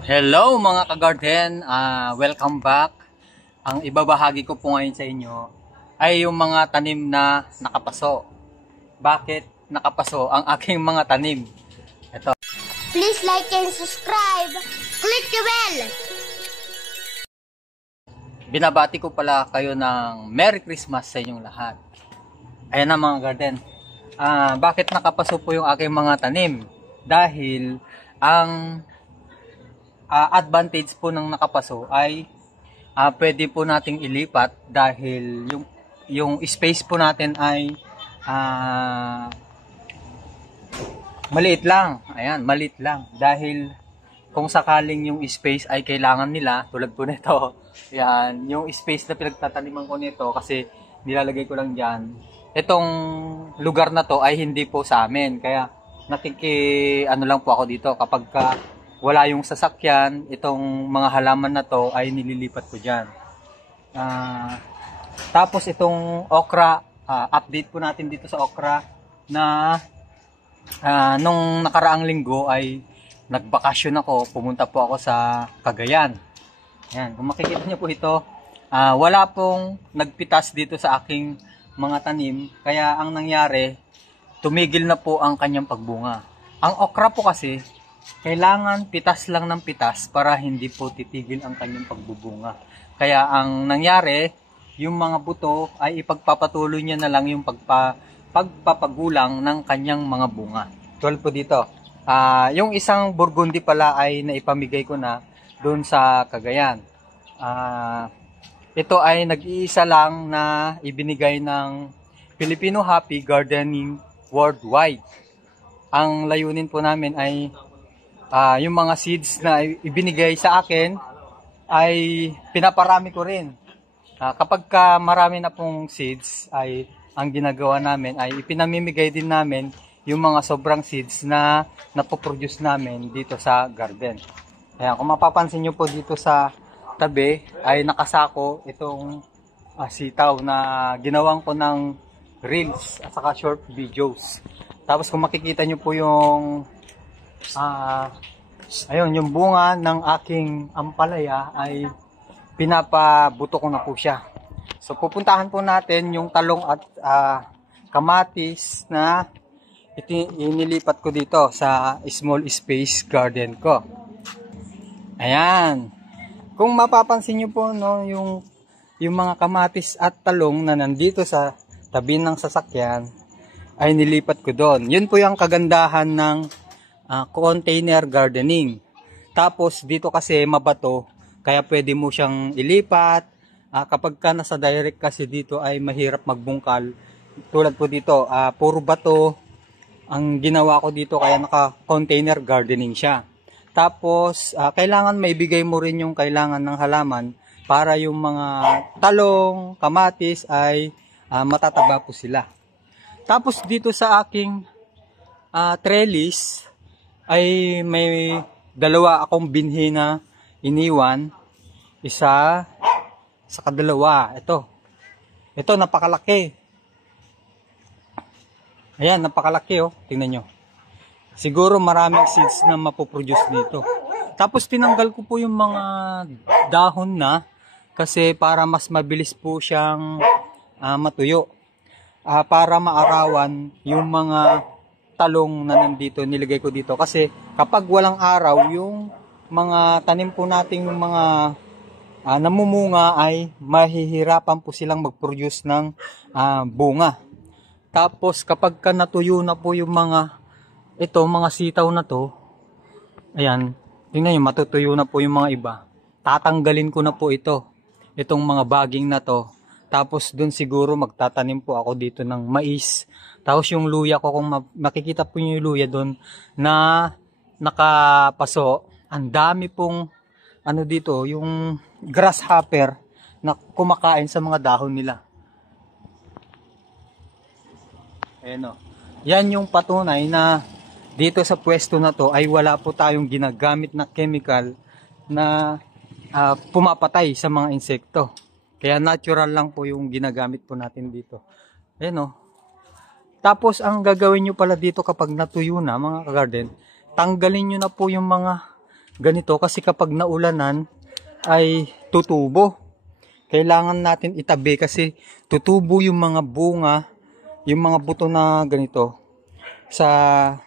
Hello mga ka-garden, welcome back. Ang ibabahagi ko po ngayon sa inyo ay yung mga tanim na nakapaso. Bakit nakapaso ang aking mga tanim? Ito. Please like and subscribe. Click the bell. Binabati ko pala kayo ng Merry Christmas sa inyong lahat. Ayan na mga garden. Bakit nakapaso po yung aking mga tanim? Dahil ang advantage po ng nakapaso ay pwede po nating ilipat dahil yung space po natin ay maliit lang. Ayan, maliit lang. Dahil kung sakaling yung space ay kailangan nila, tulad po nito, yan, yung space na pinagtataniman ko nito kasi nilalagay ko lang dyan. Itong lugar na to ay hindi po sa amin. Kaya ano lang po ako dito kapag wala yung sasakyan, itong mga halaman na to ay nililipat ko dyan. Tapos itong okra, update po natin dito sa okra na nung nakaraang linggo ay nagbakasyon ako, pumunta po ako sa Cagayan. Yan, kung makikita niyo po ito, wala pong nagpitas dito sa aking mga tanim, kaya ang nangyari, tumigil na po ang kanyang pagbunga. Ang okra po kasi, kailangan pitas lang ng pitas para hindi po titigil ang kanyang pagbubunga. Kaya ang nangyari, yung mga buto ay ipagpapatuloy niya na lang yung pagpapagulang ng kanyang mga bunga. Tulad po dito. Yung isang burgundy pala ay naipamigay ko na doon sa Cagayan. Ito ay nag-iisa lang na ibinigay ng Filipino Happy Gardening Worldwide. Ang layunin po namin ay yung mga seeds na ibinigay sa akin ay pinaparami ko rin. Kapag marami na pong seeds ay ang ginagawa namin ay ipinamimigay din namin yung mga sobrang seeds na napoproduce namin dito sa garden. Kaya kung mapapansin nyo po dito sa tabi ay nakasako itong sitaw na ginawan ko ng reels at saka short videos. Tapos kung makikita nyo po yung ayun, yung bunga ng aking ampalaya ay pinapabuto ko na po siya. So pupuntahan po natin yung talong at kamatis na inilipat ko dito sa small space garden ko. Ayan. Kung mapapansin nyo po no, yung mga kamatis at talong na nandito sa tabi ng sasakyan ay nilipat ko doon. Yun po yung kagandahan ng container gardening. Tapos dito kasi mabato, kaya pwede mo siyang ilipat. Kapag ka nasa direct kasi dito ay mahirap magbungkal. Tulad po dito, puro bato ang ginawa ko dito, kaya naka-container gardening siya. Tapos kailangan maibigay mo rin yung kailangan ng halaman para yung mga talong, kamatis ay matataba po sila. Tapos dito sa aking trellis ay may dalawa akong binhi na iniwan. Isa sa kadalawa. Ito napakalaki. Ayan, napakalaki oh. Tingnan nyo. Siguro maraming seeds na mapoproduce dito. Tapos tinanggal ko po yung mga dahon na kasi para mas mabilis po siyang matuyo. Para maarawan yung mga talong na nandito, nilagay ko dito. Kasi kapag walang araw, yung mga tanim po nating mga namumunga ay mahihirapan po silang mag-produce ng bunga. Tapos kapag natuyo na po yung mga sitaw na to, ayan, tingnan nyo, matutuyo na po yung mga iba. Tatanggalin ko na po itong mga baging na to. Tapos dun siguro magtatanim po ako dito ng mais. Tapos yung luya ko, kung makikita po yung luya dun na nakapaso, ang dami pong dito, yung grasshopper na kumakain sa mga dahon nila. Ayan o. Yan yung patunay na dito sa pwesto na to ay wala po tayong ginagamit na chemical na pumapatay sa mga insekto. Kaya natural lang po yung ginagamit po natin dito. Ayan o. Tapos ang gagawin nyo pala dito kapag natuyo na mga ka-garden, tanggalin nyo na po yung mga ganito kasi kapag naulanan ay tutubo. Kailangan natin itabi kasi tutubo yung mga bunga, yung mga buto na ganito sa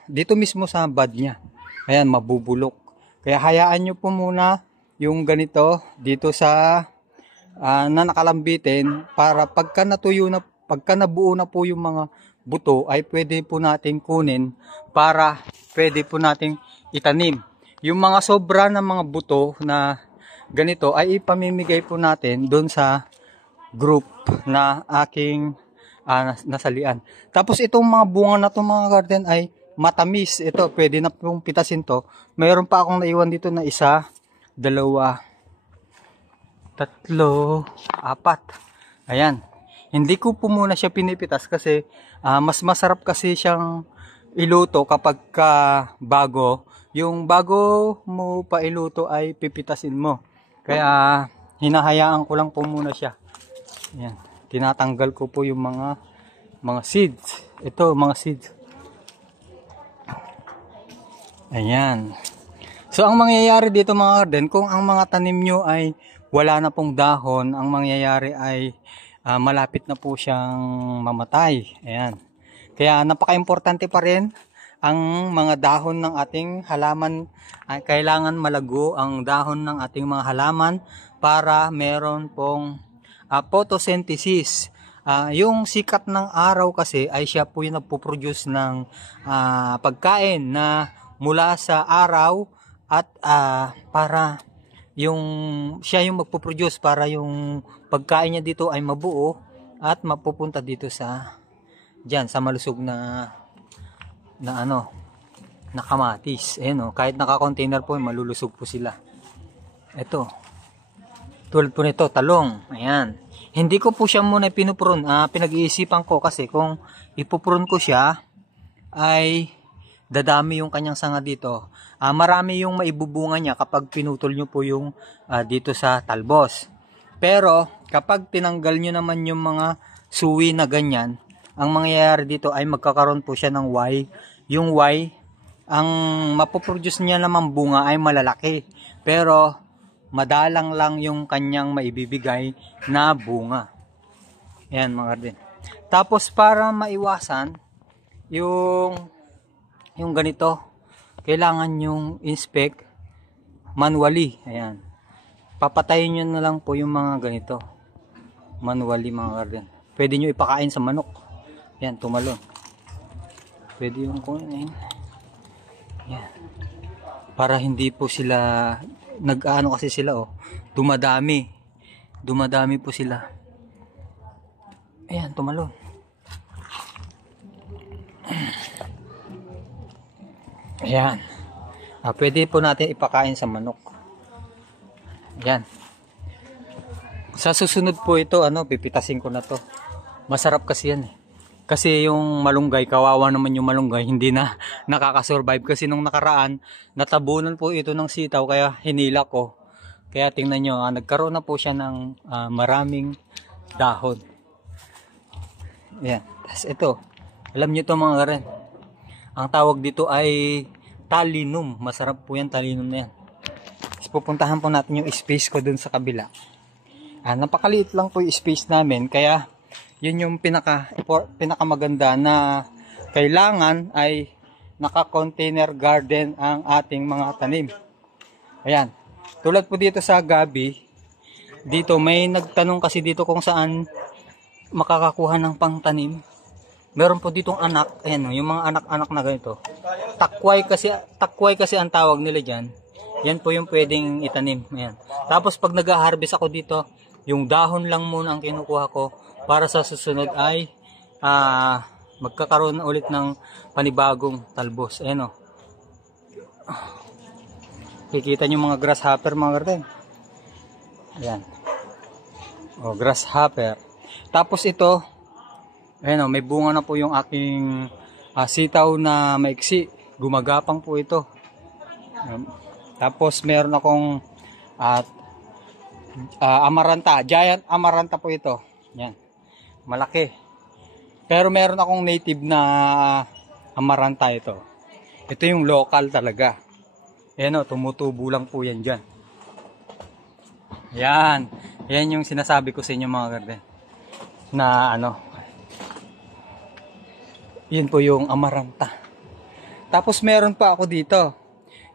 dito mismo sa bud niya. Ayan, mabubulok. Kaya hayaan nyo po muna yung ganito dito sa na nakalambitin para pagka natuyo na, pagka nabuo na po yung mga buto ay pwede po natin kunin para pwede po nating itanim. Yung mga sobra na mga buto na ganito ay ipamimigay po natin doon sa group na aking nasalian. Tapos itong mga bunga na itong mga garden ay matamis. Ito, pwede na pong pitasin to. Mayroon pa akong naiwan dito na isa, dalawa, tatlo, apat. Ayan. Hindi ko po muna siya pinipitas kasi mas masarap kasi siyang iluto kapag bago. Yung bago mo pa iluto ay pipitasin mo. Kaya hinahayaan ko lang po muna siya. Ayan. Tinatanggal ko po yung mga seeds. Ito, mga seeds. Ayan. So, ang mangyayari dito mga garden, kung ang mga tanim nyo ay wala na pong dahon, ang mangyayari ay malapit na po siyang mamatay. Ayan. Kaya napaka-importante pa rin ang mga dahon ng ating halaman. Kailangan malago ang dahon ng ating mga halaman para meron pong photosynthesis. Yung sikat ng araw kasi ay siya po yung nagpo-produce ng pagkain na mula sa araw at para siya yung magpo-produce para yung pagkain niya dito ay mabuo at mapupunta dito sa malusog na kamatis. Ayan, kahit naka-container po malulusog po sila. Ito. Tulad po nito, talong. Ayan. Hindi ko po siya muna pinuprun. Pinag-iisipan ko kasi kung ipuprun ko siya ay dadami yung kanyang sanga dito. Marami yung maibubunga niya kapag pinutol nyo po yung dito sa talbos. Pero kapag tinanggal nyo naman yung mga suwi na ganyan, ang mangyayari dito ay magkakaroon po siya ng Y. Yung Y, ang mapoproduce niya naman bunga ay malalaki. Pero madalang lang yung kanyang maibibigay na bunga. Ayan mga garden. Tapos para maiwasan yung ganito, kailangan yung inspect manually. Ayan. Papatayin nyo na lang po yung mga ganito. Manually mga garden. Pwede nyo ipakain sa manok. Ayan, tumalon. Pwede yung kunin. Ayan. Para hindi po sila nag-ano kasi sila dumadami po sila. Ayan, tumalon. Ayan. Pwede po natin ipakain sa manok. Ayan. Sa susunod po ito, pipitasin ko na to. Masarap kasi yan eh. Kasi yung malunggay, kawawa naman yung malunggay, hindi na nakakasurvive. Kasi nung nakaraan, natabunan po ito ng sitaw, kaya hinila ko. Kaya tingnan nyo, nagkaroon na po siya ng maraming dahon. Ayan. Tapos ito, alam nyo ito mga karen. Ang tawag dito ay talinum. Masarap po yan, talinum na yan. Tapos pupuntahan po natin yung space ko dun sa kabila. Napakaliit lang po yung space namin, kaya yun yung pinakamaganda na kailangan ay naka-container garden ang ating mga tanim. Ayan. Tulad po dito sa gabi, dito may nagtanong kasi dito kung saan makakakuha ng pangtanim. Meron po ditong anak, ayan, yung mga anak-anak na ganito. Takway kasi ang tawag nila diyan. Yan po yung pwedeng itanim. Ayan. Tapos pag nag-harvest ako dito, yung dahon lang muna ang kinukuha ko para sa susunod ay magkakaroon na ulit ng panibagong talbos. Ayan o. Kikita nyo mga grasshopper mga garden. Ayan. O, grasshopper. Tapos ito, ayan o, may bunga na po yung aking sitaw na maiksi. Gumagapang po ito. Ayan. Tapos meron akong amaranta. Giant amaranta po ito. Yan. Malaki. Pero meron akong native na amaranta ito. Ito yung local talaga. Ayan o, tumutubo lang po yan dyan. Yan. Yan yung sinasabi ko sa inyo mga garden. Na ano, yun po yung amaranta. Tapos meron pa ako dito.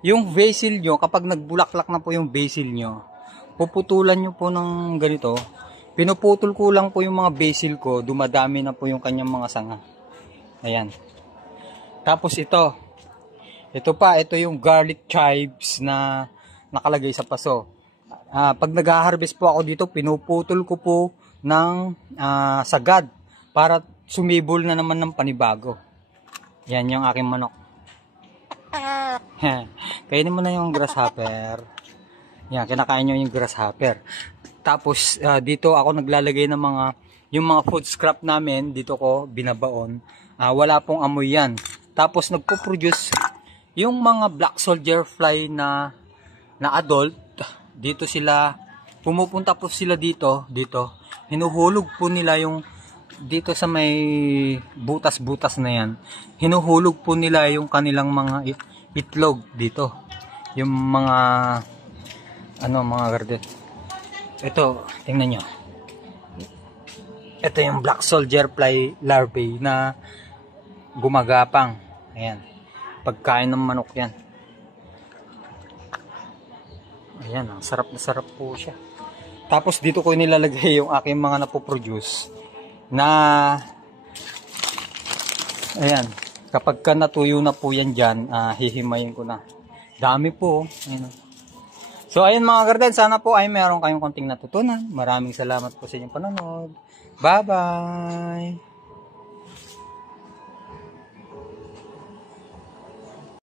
Yung basil nyo, kapag nagbulaklak na po yung basil nyo, puputulan nyo po ng ganito. Pinuputol ko lang po yung mga basil ko, dumadami na po yung kanyang mga sanga. Ayan. Tapos ito yung garlic chives na nakalagay sa paso. Pag nag-harvest po ako dito, pinuputol ko po ng sagad para sumibol na naman ng panibago. Yan yung aking manok. Kainin mo na yung grasshopper. Yan, kinakain nyo yung grasshopper. Tapos dito ako naglalagay ng yung mga food scrap namin, dito ko binabaon. Wala pong amoy yan. Tapos nagpo-produce yung mga black soldier fly na adult. Dito sila, pumupunta po sila dito. Hinuhulog po nila yung, dito sa may butas-butas na yan. Hinuhulog po nila yung kanilang mga itlog dito. Yung mga, mga garden. Ito, tingnan nyo. Ito yung black soldier fly larvae na gumagapang. Ayan. Pagkain ng manok yan. Ayan, ang sarap na sarap po siya. Tapos dito ko nilalagay yung aking mga napoproduce na ayan, kapag ka natuyo na po yan dyan, hihimayin ko na. Dami po. Ayan. So ayun mga garden, sana po ay meron kayong konting natutunan. Maraming salamat po sa inyong panonood. Bye bye!